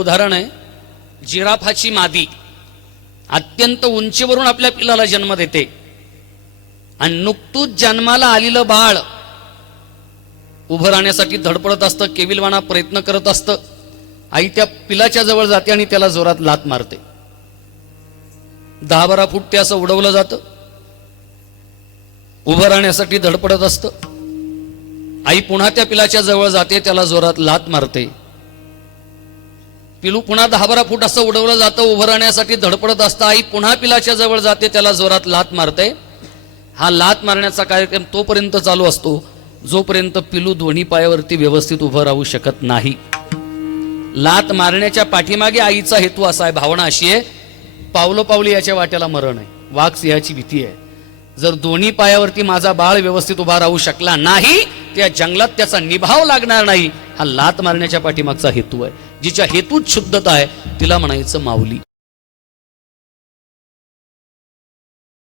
उदाहरण आहे जिराफाची मादी अत्यंत उंचीवरून आपल्या पिलाला जन्म देते आणि नुकतूच जन्माला आलेलं बाळ उभं राहण्यासाठी धडपडत असतं, केविलवाणा प्रयत्न करत असतं. आई त्या पिलाच्या जवळ जाते आणि त्याला जोरात लात मारते. 10-12 फूट ते असं उडवलं जातं. उभं राहण्यासाठी धडपडत असतं. आई पुन्हा त्या पिलाच्या जवळ जाते, त्याला जोरात लात मारते. पिलू पुन्हा 10-12 फूट असं उडवलं जातं, उभं राहण्यासाठी धडपडत असतं. आई पुन्हा पिलाच्या जवळ जाते, त्याला जोरात लात मारते. हा लात मारण्याचा कार्यक्रम तोपर्यंत चालू असतो जोपर्यंत पिलू दोन्ही पायावरती व्यवस्थित उभं राहू शकत नाही. लात मारण्याच्या पाठीमागे आईचा हेतू असा आहे, भावना अशी आहे, पावलोपावली याच्या वाट्याला मरण आहे, वाघ सिंहाची भीती आहे. जर दोन्ही पायावरती माझा बाळ व्यवस्थित उभा राहू शकला नाही, त्या जंगलात त्याचा निभाव लागणार नाही. हा लात मारण्याच्या पाठीमागचा हेतू आहे. जिच्या हेतूत शुद्धता आहे तिला म्हणायचं माऊली.